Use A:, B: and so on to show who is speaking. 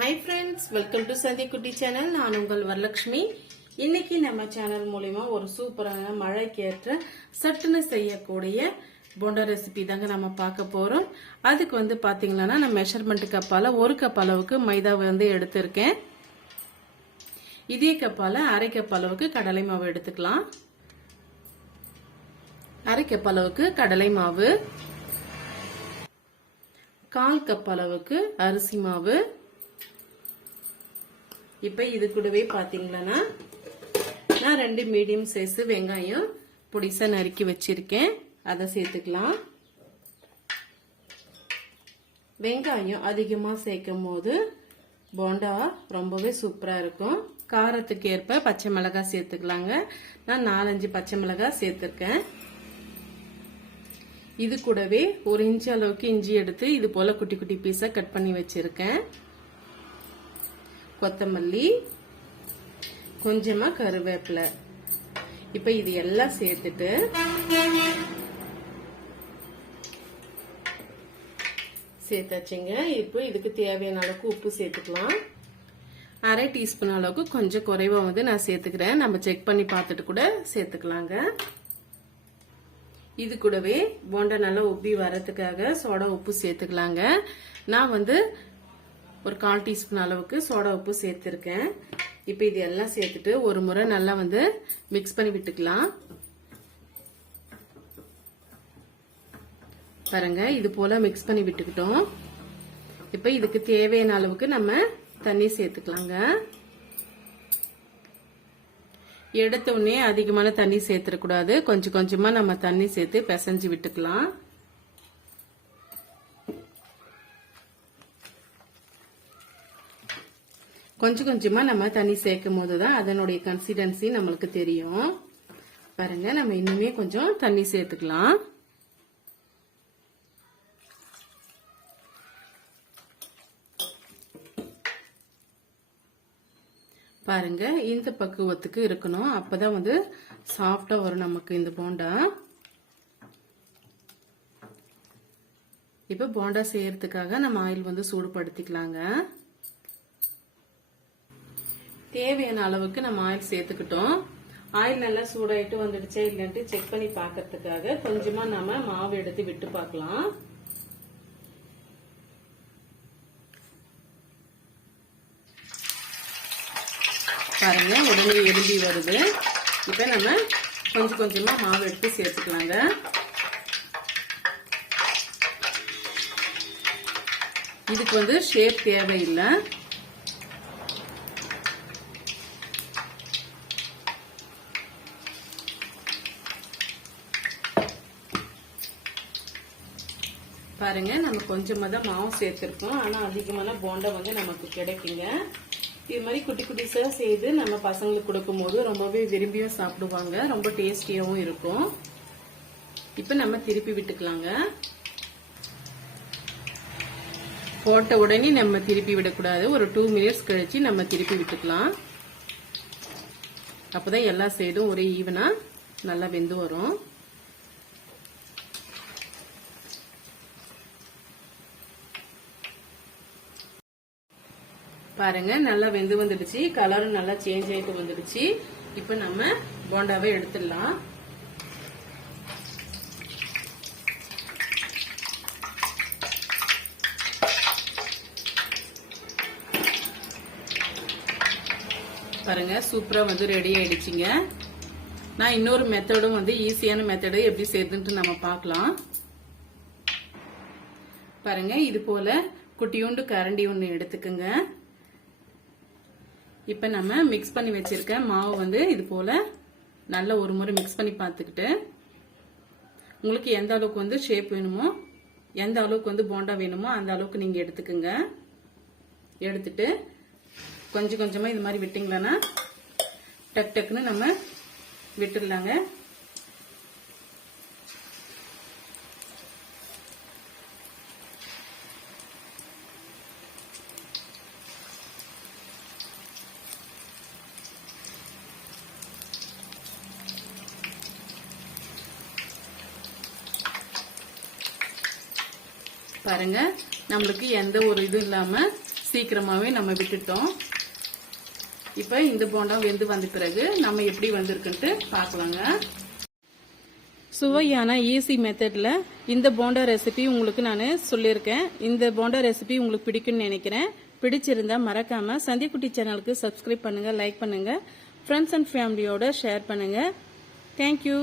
A: Hi friends welcome to சந்தி குட்டி channel நான் உங்கள் வரலட்சுமி. இன்னைக்கு நம்ம சேனல் மூலிமா ஒரு சூப்பரான மழைக்கேற்ற சட்டுன்னு செய்யக்கூடிய போண்டா ரெசிபி தாங்க நம்ம பார்க்க போகிறோம் அதுக்கு வந்து பார்த்தீங்கன்னா நான் மெஷர்மெண்ட் கப்பால் ஒரு கப் அளவுக்கு மைதா வந்து எடுத்திருக்கேன். இதே கப்பால் அரை கப் அளவுக்கு கடலை மாவு எடுத்துக்கலாம். அரை கப் அளவுக்கு கடலை மாவு. கால் கப் அளவுக்கு அரிசி மாவு. இப்போ இது கூடவே பார்த்தீங்களன்னா நான் ரெண்டு மீடியம் சைஸ் வெங்காயம் பொடிசா நறுக்கி வச்சிருக்கேன். அதை சேர்த்துக்கலாம். வெங்காயம் அதிகமாக சேர்க்கும் போது போண்டா ரொம்பவே சூப்பராக இருக்கும். காரத்துக்கு ஏற்ப பச்சை மிளகாய் சேர்த்துக்கலாங்க. நான் நாலஞ்சு பச்சை மிளகாய் சேர்த்துருக்கேன். இது கூடவே ஒரு இன்ச்சு அளவுக்கு இஞ்சி எடுத்து இது போல குட்டி குட்டி பீஸா கட் பண்ணி வச்சிருக்கேன். கொத்தமல்லி கொஞ்சமா கருவேப்பிலை. இப்ப இது எல்லாம் சேர்த்துட்டு சேர்த்தாச்சுங்க. இப்போ இதுக்கு தேவையான அளவுக்கு உப்பு சேர்த்துக்கலாம். அரை டீஸ்பூன் அளவுக்கு கொஞ்சம் குறைவா வந்து நான் சேர்த்துக்கிறேன். நம்ம செக் பண்ணி பார்த்துட்டு கூட சேர்த்துக்கலாங்க. இது கூடவே போண்டா நல்லா உப்பி வரத்துக்காக சோடா உப்பு சேர்த்துக்கலாங்க. நான் வந்து ஒரு கால் டீஸ்பூன் அளவுக்கு சோடா உப்பு சேர்த்துருக்கேன். இப்போ இது எல்லாம் சேர்த்துட்டு ஒரு முறை நல்லா வந்து மிக்ஸ் பண்ணி விட்டுக்கலாம். பாருங்க இது போல மிக்ஸ் பண்ணி விட்டுக்கிட்டோம். இப்போ இதுக்கு தேவையான அளவுக்கு நம்ம தண்ணி சேர்த்துக்கலாங்க. எடுத்த உடனே அதிகமான தண்ணி சேர்த்துடக்கூடாது கொஞ்சம் கொஞ்சமா நம்ம தண்ணி சேர்த்து பிசைஞ்சு விட்டுக்கலாம். கொஞ்சம் கொஞ்சமா நம்ம தண்ணி சேர்க்கும் போதுதான் அதனுடைய கன்சிஸ்டன்சி நம்மளுக்கு தெரியும். பாருங்க நம்ம இன்னுமே கொஞ்சம் தண்ணி சேர்த்துக்கலாம். பாருங்க இந்த பக்குவத்துக்கு இருக்கணும். அப்பதான் வந்து சாஃப்டா வரும் நமக்கு இந்த போண்டா. இப்ப போண்டா செய்யறதுக்காக நம்ம ஆயில் வந்து சூடுபடுத்திக்கலாங்க. தேவையான அளவுக்கு நம்ம ஆயில் சேர்த்துக்கிட்டோம். ஆயில் நல்லா சூடாயிட்டு வந்துடுச்சே இல்லைன்ட்டு செக் பண்ணி பாக்கிறதுக்காக கொஞ்சமா நம்ம மாவு எடுத்து விட்டு பார்க்கலாம். பாருங்க உடனே எலும்பி வருது. இப்ப நம்ம கொஞ்சம் கொஞ்சமா மாவு எடுத்து சேர்த்துக்கலாங்க. இதுக்கு வந்து ஷேப் தேவையில்லை. பாருங்க நம்ம கொஞ்சமாக தான் மாவு சேர்த்துருக்கோம். ஆனால் அதிகமான போண்டா வந்து நமக்கு கிடைக்குங்க. இது மாதிரி குட்டி குட்டிஸாக செய்து நம்ம பசங்களுக்கு கொடுக்கும் போது ரொம்பவே விரும்பியும் சாப்பிடுவாங்க. ரொம்ப டேஸ்டியாகவும் இருக்கும். இப்போ நம்ம திருப்பி விட்டுக்கலாங்க. போட்ட உடனே நம்ம திருப்பி விடக்கூடாது. ஒரு டூ மினிட்ஸ் கழிச்சு நம்ம திருப்பி விட்டுக்கலாம். அப்பதான் எல்லா சைடும் ஒரே ஈவனாக நல்லா வெந்து வரும். பாருங்க நல்லா வெந்து வந்துடுச்சு. கலரும் நல்லா சேஞ்ச் ஆயிட்டு வந்துடுச்சு. இப்ப நம்ம போண்டாவை எடுத்துடலாம். பாருங்க சூப்பரா வந்து ரெடி ஆயிடுச்சுங்க. நான் இன்னொரு மெத்தடும் வந்து ஈஸியான மெத்தடு எப்படி செய்யுதுன்ட்டு நம்ம பார்க்கலாம். பாருங்க இது போல குட்டியூண்டு கரண்டி ஒன்று எடுத்துக்குங்க. இப்போ நம்ம மிக்ஸ் பண்ணி வச்சிருக்க மாவு வந்து இது போல நல்ல ஒரு முறை மிக்ஸ் பண்ணி பார்த்துக்கிட்டு உங்களுக்கு எந்த அளவுக்கு வந்து ஷேப் வேணுமோ எந்த அளவுக்கு வந்து போண்டா வேணுமோ அந்த அளவுக்கு நீங்க எடுத்துக்கோங்க. எடுத்துட்டு கொஞ்சம் கொஞ்சமா இது மாதிரி விட்டீங்களன்னா டக் டக்குன்னு நம்ம விட்டுடலாங்க. பாருங்க. நம்மளுக்கு எந்த ஒரு இதுவும் இல்லாம சீக்கிரமாவே நம்ம விட்டுட்டோம். இப்போ இந்த போண்டா வெந்து வந்த பிறகு நம்ம எப்படி வந்திருக்குன்ட்டு பார்க்கலாங்க. சுவையான ஈஸி மெத்தடில் இந்த போண்டா ரெசிபி உங்களுக்கு நான் சொல்லியிருக்கேன். இந்த போண்டா ரெசிபி உங்களுக்கு பிடிக்கும்னு நினைக்கிறேன். பிடிச்சிருந்தா மறக்காம சந்திக்குட்டி சேனலுக்கு சப்ஸ்கிரைப் பண்ணுங்க லைக் பண்ணுங்க. ஃப்ரெண்ட்ஸ் அண்ட் ஃபேமிலியோட ஷேர் பண்ணுங்க. Thank you